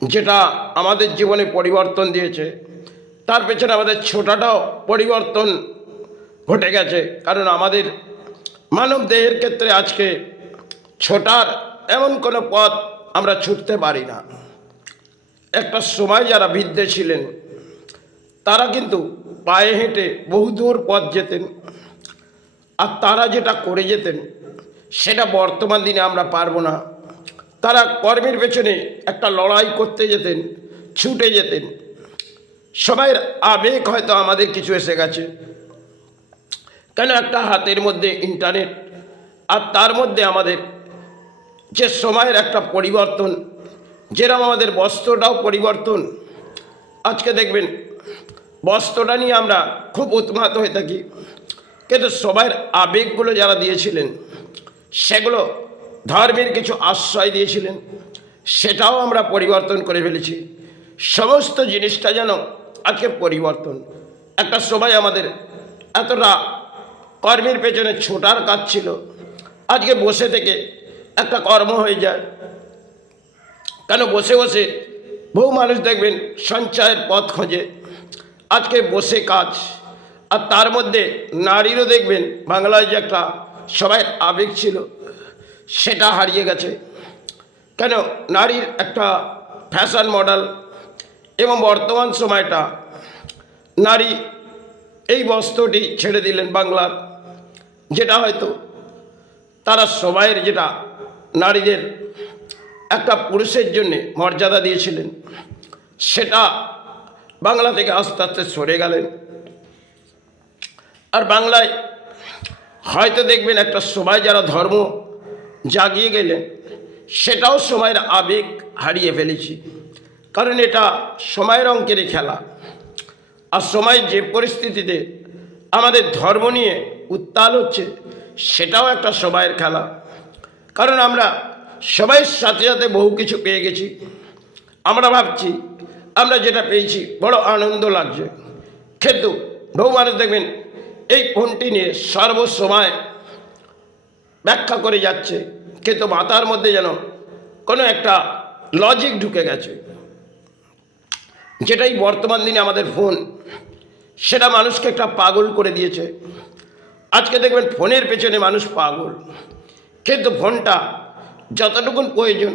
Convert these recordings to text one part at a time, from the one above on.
যেটা আমাদের জীবনে পরিবর্তন দিয়েছে, তার পেছনে আমাদের ছোটাটাও পরিবর্তন ঘটে গেছে। কারণ আমাদের মানব দেহের ক্ষেত্রে আজকে ছোটার এমন কোনো পথ আমরা ছুটতে পারি না। একটা সময় যারা বৃদ্ধে ছিলেন তারা কিন্তু পায়ে হেঁটে বহুদূর পথ যেতেন, আর তারা যেটা করে যেতেন সেটা বর্তমান দিনে আমরা পারবো না। তারা কর্মের পেছনে একটা লড়াই করতে যেতেন, ছুটে যেতেন। সবাইয়ের আবেগ হয়তো আমাদের কিছু এসে গেছে, কেন একটা হাতের মধ্যে ইন্টারনেট, আর তার মধ্যে আমাদের যে সময়ের একটা পরিবর্তন, যেরকম আমাদের বস্ত্রটাও পরিবর্তন। আজকে দেখবেন বস্ত্রটা নিয়ে আমরা খুব উন্মাদ হয়ে থাকি, কিন্তু সবার আবেগগুলো যারা দিয়েছিলেন সেগুলো ধর্মের কিছু আশ্রয় দিয়েছিলেন, সেটাও আমরা পরিবর্তন করে ফেলেছি। সমস্ত জিনিসটা যেন আজকে পরিবর্তন। একটা সময় আমাদের এতটা কর্মের পেছনে ছোটার কাজ ছিল, আজকে বসে থেকে একটা কর্ম হয়ে যায়। কেন বসে বসে বহু মানুষ দেখবেন সঞ্চয়ের পথ খোঁজে, আজকে বসে কাজ। আর তার মধ্যে নারীরও দেখবেন বাংলায় যে একটা সবাই আবেগ ছিল সেটা হারিয়ে গেছে। কেন নারীর একটা ফ্যাশন মডেল, এবং বর্তমান সময়টা নারী এই বস্ত্রটি ছেড়ে দিলেন বাংলার, যেটা হয়তো তারা সবাইয়ের যেটা নারীদের একটা পুরুষের জন্যে মর্যাদা দিয়েছিলেন সেটা বাংলা থেকে আস্তে আস্তে সরে গেলেন। আর বাংলায় হয়তো দেখবেন একটা সময় যারা ধর্ম জাগিয়ে গেলেন সেটাও সময়ের আবেগ হারিয়ে ফেলেছি। কারণ এটা সময়ের অঙ্কেরই খেলা, আর সময় যে পরিস্থিতিতে আমাদের ধর্ম নিয়ে উত্তাল হচ্ছে সেটাও একটা সময়ের খেলা। কারণ আমরা সবাই সাথে সাথে বহু কিছু পেয়ে গেছি, আমরা ভাবছি আমরা যেটা পেয়েছি বড় আনন্দ লাগছে, কিন্তু বহু মানুষ দেখবেন এই ফোনটি নিয়ে সর্বসময় ব্যাখ্যা করে যাচ্ছে, কিন্তু মাথার মধ্যে যেন কোনো একটা লজিক ঢুকে গেছে, যেটাই বর্তমান দিনে আমাদের ফোন, সেটা মানুষকে একটা পাগল করে দিয়েছে। আজকে দেখবেন ফোনের পেছনে মানুষ পাগল, কিন্তু ফোনটা যতটুকুন প্রয়োজন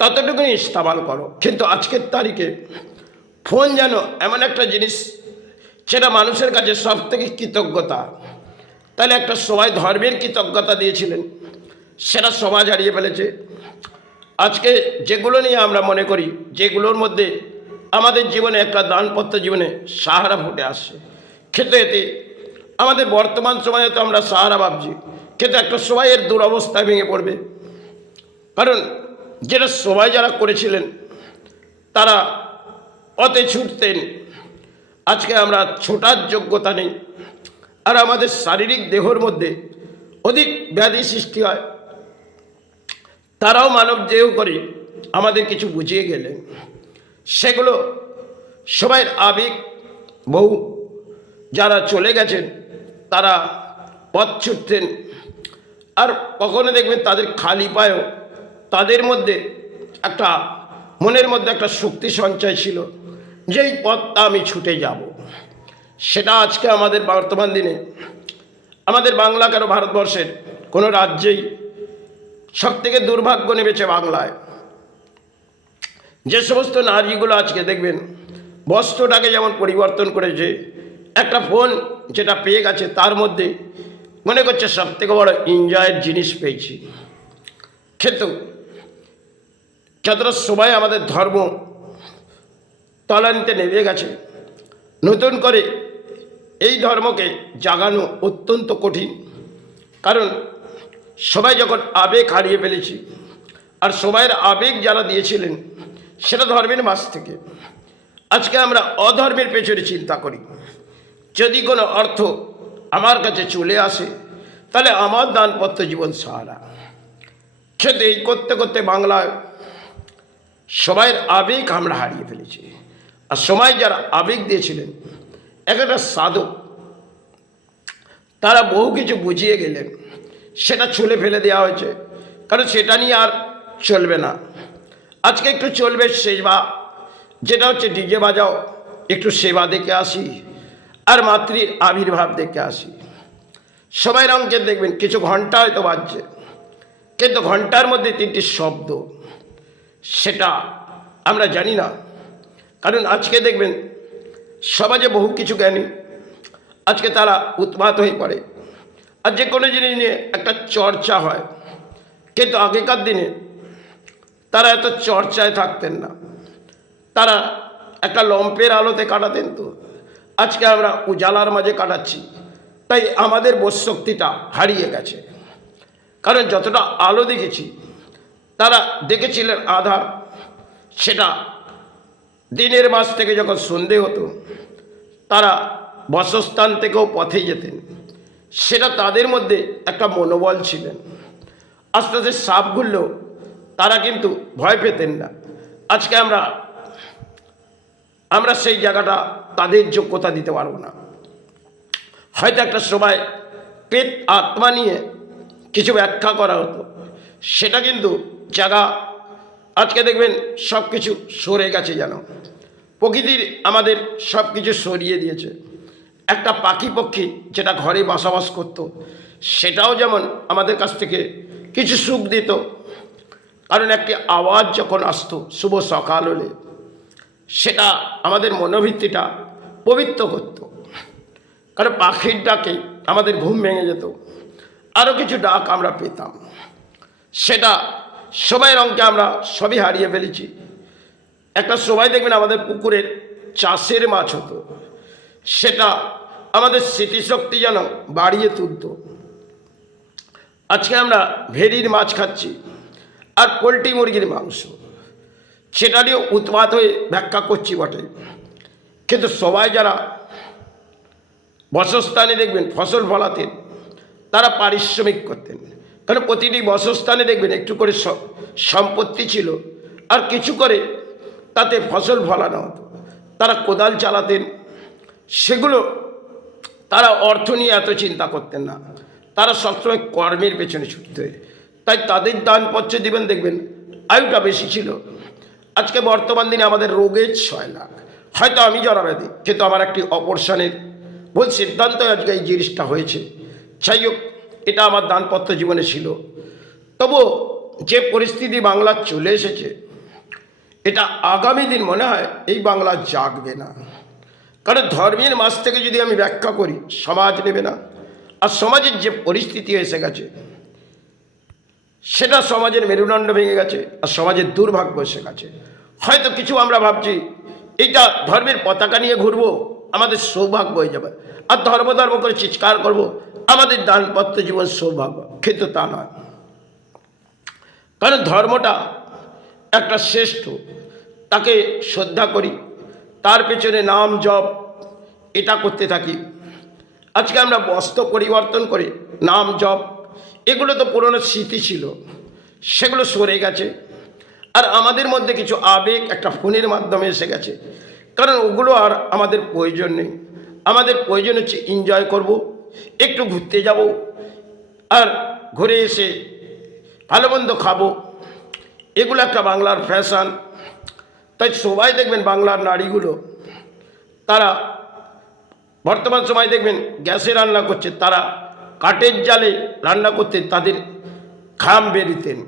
ততটুকুনি ইস্তেমাল করো। কিন্তু আজকের তারিখে ফোন যেন এমন একটা জিনিস সেটা মানুষের কাছে সব থেকে কৃতজ্ঞতা। তাহলে একটা সময় ধর্মের কৃতজ্ঞতা দিয়েছিলেন, সেটা সমাজ হারিয়ে ফেলেছে। আজকে যেগুলো নিয়ে আমরা মনে করি যেগুলোর মধ্যে আমাদের জীবনে একটা দানপত্র জীবনে সাহারা ফুটে আসছে, কিন্তু এতে আমাদের বর্তমান সময়ে তো আমরা সাহারা ভাবছি, কিন্তু একটা সময় এর দুরবস্থায় ভেঙে পড়বে। কারণ যেটা সবাই যারা করেছিলেন তারা পথে ছুটতেন, আজকে আমরা ছোটার যোগ্যতা নেই, আর আমাদের শারীরিক দেহর মধ্যে অধিক ব্যাধি সৃষ্টি হয়। তারাও মানব দেহ করে আমাদের কিছু বুঝিয়ে গেলেন, সেগুলো সবাই আবেগ। বহু যারা চলে গেছেন তারা পথ ছুটতেন, আর কখনো দেখবেন তাদের খালি পায়েও তাদের মধ্যে একটা মনের মধ্যে একটা শক্তি সঞ্চয় ছিল, যেই পথটা আমি ছুটে যাব। সেটা আজকে আমাদের বর্তমান দিনে আমাদের বাংলা কেন ভারতবর্ষের কোনো রাজ্যেই সব থেকে দুর্ভাগ্য নেমেছে বাংলায়। যে সমস্ত নারীগুলো আজকে দেখবেন বস্ত্রটাকে যেমন পরিবর্তন করেছে, একটা ফোন যেটা পেয়ে গেছে তার মধ্যে মনে করছে সব থেকে বড় এনজয়ের জিনিস পেয়েছি। কিন্তু যতটা সময় আমাদের ধর্ম তলানিতে নেমে গেছে, নতুন করে এই ধর্মকে জাগানো অত্যন্ত কঠিন। কারণ সবাই যখন আবেগ হারিয়ে ফেলেছি, আর সময়ের আবেগ যারা দিয়েছিলেন সেটা ধর্মের মাঝ থেকে আজকে আমরা অধর্মের পেছনে চিন্তা করি। যদি কোনো অর্থ আমার কাছে চলে আসে তাহলে আমার দানপত্র জীবন সাহারা। কিন্তু এই করতে করতে বাংলায় সবাইয়ের আবেগ আমরা হারিয়ে ফেলেছি। আর সময় যারা আবেগ দিয়েছিলেন একটা সাধক, তারা বহু কিছু বুঝিয়ে গেলেন, সেটা ছুলে ফেলে দেওয়া হয়েছে, কারণ সেটা নিয়ে আর চলবে না। আজকে একটু চলবে সেবা, যেটা হচ্ছে ডিজে বাজাও, একটু সেবা দেখে আসি আর মাতৃর আবির্ভাব দেখে আসি। সবাই রঙকে দেখবেন কিছু ঘন্টা হয়তো বাজছে, কিন্তু ঘন্টার মধ্যে 3টি শব্দ, সেটা আমরা জানি না। কারণ আজকে দেখবেন সমাজে বহু কিছু জ্ঞানী, আজকে তারা উন্মাদ হয়ে পড়ে, আর যে কোনো জিনিস নিয়ে একটা চর্চা হয়। কিন্তু আগেকার দিনে তারা এত চর্চায় থাকতেন না, তারা একটা লম্পের আলোতে কাটাতেন। তো আজকে আমরা উজালার মাঝে কাটাচ্ছি, তাই আমাদের বোধশক্তিটা হারিয়ে গেছে। কারণ যতটা আলো দেখেছি, তারা দেখেছিলেন আধার। সেটা দিনের মাস থেকে যখন সন্ধে হতো, তারা বাসস্থান থেকেও পথে যেতেন। সেটা তাদের মধ্যে একটা মনোবল ছিলেন। আস্তে আস্তে সাপ ঘুরলেও তারা কিন্তু ভয় পেতেন না। আজকে আমরা সেই জায়গাটা তাদের যোগ্যতা দিতে পারবো না। হয়তো একটা সময় পেট আত্মা নিয়ে কিছু ব্যাখ্যা করা হতো, সেটা কিন্তু জায়গা আজকে দেখবেন সব কিছু সরে গেছে। যেন প্রকৃতির আমাদের সব কিছু সরিয়ে দিয়েছে। একটা পাখি পক্ষী যেটা ঘরে বসবাস করতো, সেটাও যেমন আমাদের কাছ থেকে কিছু সুখ দিত। কারণ একটি আওয়াজ যখন আসতো শুভ সকাল হলে, সেটা আমাদের মনোবৃত্তিটা পবিত্র করত। কারণ পাখির ডাকে আমাদের ঘুম ভেঙে যেত, আরও কিছু ডাক আমরা পেতাম। সেটা সময়ের অঙ্কে আমরা সবই হারিয়ে ফেলেছি। একটা সময় দেখবেন আমাদের পুকুরের চাষের মাছ হতো, সেটা আমাদের স্মৃতিশক্তি যেন বাড়িয়ে তুলত। আজকে আমরা ভেরির মাছ খাচ্ছি আর পোলট্রি মুরগির মাংস, সেটা নিয়েও উৎপাত হয়ে ব্যাখ্যা করছি বটে। কিন্তু সবাই যারা বসস্থানে দেখবেন ফসল ফলাতেন, তারা পারিশ্রমিক করতেন। কারণ প্রতিটি বসস্থানে দেখবেন একটু করে সম্পত্তি ছিল, আর কিছু করে তাতে ফসল ফলানো হতো। তারা কোদাল চালাতেন, সেগুলো তারা অর্থ নিয়ে এত চিন্তা করতেন না, তারা সবসময় কর্মের পেছনে ছুটতে। তাই তাদের দানপত্র দিবেন দেখবেন আয়ুটা বেশি ছিল। আজকে বর্তমান দিনে আমাদের রোগের 6 লাখ, হয়তো আমি জরাব্যাধি, কিন্তু আমার একটি অপারেশনের ভুল সিদ্ধান্ত আজকে এই জিনিসটা হয়েছে। যাই হোক, এটা আমার দানপত্র জীবনে ছিল। তবু যে পরিস্থিতি বাংলার চলে এসেছে, এটা আগামী দিন মনে হয় এই বাংলা জাগবে না। কারণ ধর্মের মাস থেকে যদি আমি ব্যাখ্যা করি, সমাজ নেবে না। আর সমাজের যে পরিস্থিতি এসে গেছে, সেটা সমাজের মেরুদণ্ড ভেঙে গেছে, আর সমাজের দুর্ভাগ্য এসে গেছে। হয়তো কিছু আমরা ভাবছি এইটা ধর্মের পতাকা নিয়ে ঘুরবো, আমাদের সৌভাগ্য হয়ে যাবে, আর ধর্ম ধর্ম করে চিৎকার করব, আমাদের দানপত্র জীবন সৌভাগ্য। কিন্তু তা নয়। কারণ ধর্মটা একটা শ্রেষ্ঠ, তাকে শ্রদ্ধা করি, তার পেছনে নাম জপ এটা করতে থাকি। আজকে আমরা বস্ত্র পরিবর্তন করে নাম জপ, এগুলো তো পুরনো স্মৃতি ছিল, সেগুলো সরে গেছে। আর আমাদের মধ্যে কিছু আবেগ একটা ফোনের মাধ্যমে এসে গেছে। কারণ ওগুলো আর আমাদের প্রয়োজন নেই। আমাদের প্রয়োজন হচ্ছে এনজয় করব, একটু ঘুরতে যাব, আর ঘুরে এসে ভালো মন্দ খাবো। এগুলো একটা বাংলার ফ্যাশন। তাই সবাই দেখবেন বাংলার নারীগুলো, তারা বর্তমান সময় দেখবেন গ্যাসে রান্না করছে, তারা কাঠের জালে রান্না করতেন, তাদের ঘাম বেরিতেন,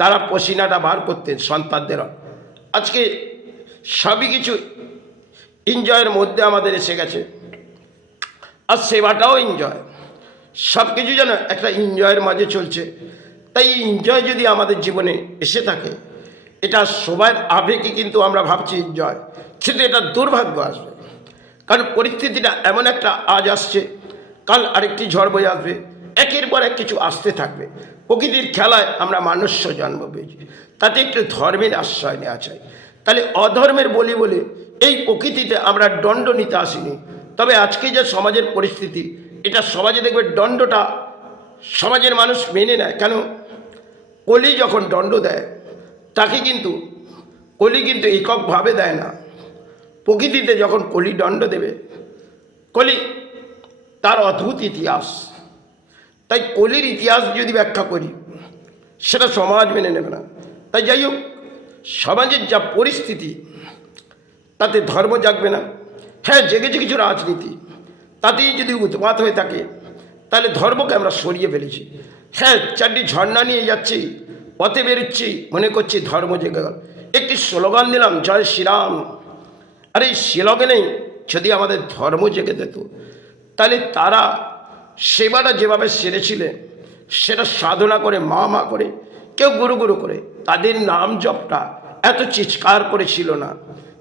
তারা পসিনাটা বার করতেন সন্তানদের। আজকে সবই কিছু এনজয়ের মধ্যে আমাদের এসে গেছে, আর সেবাটাও এনজয়। সব কিছু যেন একটা এনজয়ের মাঝে চলছে। তাই এনজয় যদি আমাদের জীবনে এসে থাকে, এটা সবার আবেগে কিন্তু আমরা ভাবছি এনজয়, কিন্তু এটা দুর্ভাগ্য আসবে। কারণ পরিস্থিতিটা এমন একটা আজ আসছে, কাল আরেকটি ঝড় বয়ে আসবে, একের পর এক কিছু আসতে থাকবে। প্রকৃতির খেলায় আমরা মানুষ্য জন্ম পেয়েছি, তাতে একটু ধর্মের আশ্রয় নেওয়া চাই। তাহলে অধর্মের বলি বলে এই প্রকৃতিতে আমরা দণ্ড নিতে আসিনি। তবে আজকে যে সমাজের পরিস্থিতি, এটা সমাজে দেখবে দণ্ডটা সমাজের মানুষ মেনে নেয়। কেন? কলি যখন দণ্ড দেয়, তাকে কিন্তু কলি কিন্তু এককভাবে দেয় না। প্রকৃতিতে যখন কলি দণ্ড দেবে, কলি তার অদ্ভুত ইতিহাস। তাই কলির ইতিহাস যদি ব্যাখ্যা করি, সেটা সমাজ মেনে নেবে না। তাই যাই হোক, সমাজের যা পরিস্থিতি, তাতে ধর্ম জাগবে না। হ্যাঁ, জেগেছে কিছু রাজনীতি, তাতেই যদি উৎপাত হয়ে থাকে তাহলে ধর্মকে আমরা সরিয়ে ফেলেছি। হ্যাঁ, চারটি ঝর্ণা নিয়ে যাচ্ছি, পথে বেরোচ্ছি, মনে করছি ধর্ম জেগে গেল। একটি স্লোগান দিলাম, জয় শ্রীরাম। আর এই স্লোগানেই যদি আমাদের ধর্ম জেগে যেত, তাহলে তারা সেবাটা যেভাবে সেরেছিলেন, সেটা সাধনা করে, মা করে, কেউ গুরু গুরু করে, তাদের নাম জপটা এত চিৎকার করেছিল না।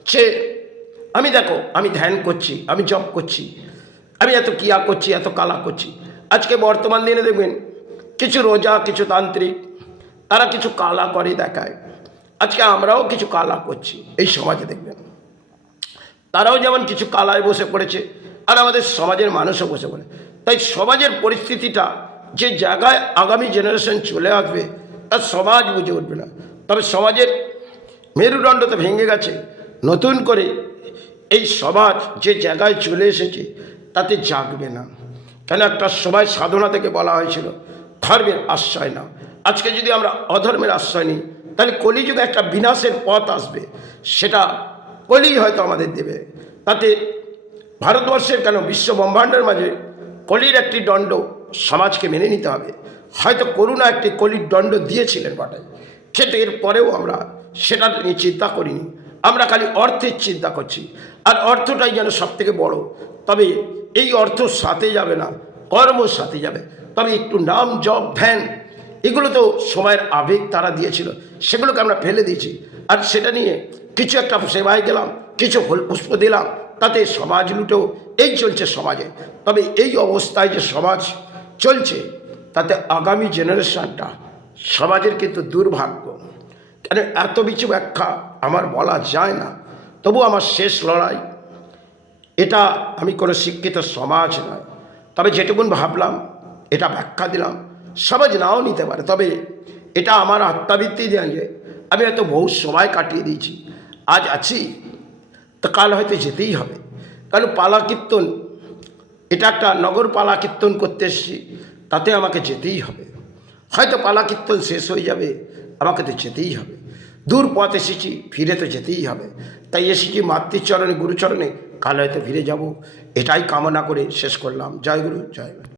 সে আমি দেখো, আমি ধ্যান করছি, আমি জপ করছি, আমি এত কিয়া করছি, এত কালা করছি। আজকে বর্তমান দিনে দেখবেন কিছু রোজা, কিছু তান্ত্রিক, তারা কিছু কালা করে দেখায়। আজকে আমরাও কিছু কালা করছি এই সমাজে, দেখবেন তারাও যেমন কিছু কালায় বসে পড়েছে, আর আমাদের সমাজের মানুষও বসে পড়ে। তাই সমাজের পরিস্থিতিটা যে জায়গায় আগামী জেনারেশন চলে আসবে, তার সমাজ বুঝে উঠবে না। তবে সমাজের মেরুদণ্ড তো ভেঙে গেছে, নতুন করে এই সমাজ যে জায়গায় চলে এসেছে তাতে জাগবে না। কেন একটা সময় সাধনা থেকে বলা হয়েছিল ধর্মের আশ্রয় নাও। আজকে যদি আমরা অধর্মের আশ্রয় নিই, তাহলে কলিযুগে একটা বিনাশের পথ আসবে, সেটা কলি হয়তো আমাদের দেবে। তাতে ভারতবর্ষের কেন, বিশ্ব ব্রহ্মাণ্ডের মাঝে কলির একটি দণ্ড সমাজকে মেনে নিতে হবে। হয়তো করুণা একটি কলির দণ্ড দিয়েছিলেন বটে, কিন্তু এরপরেও আমরা সেটা নিয়ে চিন্তা করিনি। আমরা খালি অর্থের চিন্তা করছি, আর অর্থটাই যেন সব থেকে বড়। তবে এই অর্থ সাথে যাবে না, কর্ম সাথে যাবে। তবে একটু নাম জপ ধ্যান, এগুলো তো সময়ের আবেগ তারা দিয়েছিল, সেগুলোকে আমরা ফেলে দিয়েছি। আর সেটা নিয়ে কিছু একটা সেবায় গেলাম, কিছু ফুল পুষ্প দিলাম, তাতে সমাজ লুটেও এই চলছে সমাজে। তবে এই অবস্থায় যে সমাজ চলছে, তাতে আগামী জেনারেশনটা সমাজের কিন্তু দুর্ভাগ্য। কেন এত কিছু ব্যাখ্যা আমার বলা যায় না, তবু আমার শেষ লড়াই। এটা আমি কোনো শিক্ষিত সমাজ নয়, তবে যেটুকুন ভাবলাম এটা ব্যাখ্যা দিলাম। সমাজ নাও নিতে পারে, তবে এটা আমার আত্মাবৃত্তি দেওয়া যে আমি হয়তো বহু সময় কাটিয়ে দিয়েছি, আজ আছি তো কাল হয়তো যেতেই হবে। কারণ পালা কীর্তন, এটা একটা নগর পালা কীর্তন করতে এসেছি, তাতে আমাকে যেতেই হবে। হয়তো পালা কীর্তন শেষ হয়ে যাবে, আমাকে তো যেতেই হবে। দূর পথ এসেছি, ফিরে তো যেতেই হবে। তাই এসেছি মাতৃচরণে, গুরুচরণে, কাল হয়তো ফিরে যাব। এটাই কামনা করে শেষ করলাম। জয় গুরু, জয় গুরু।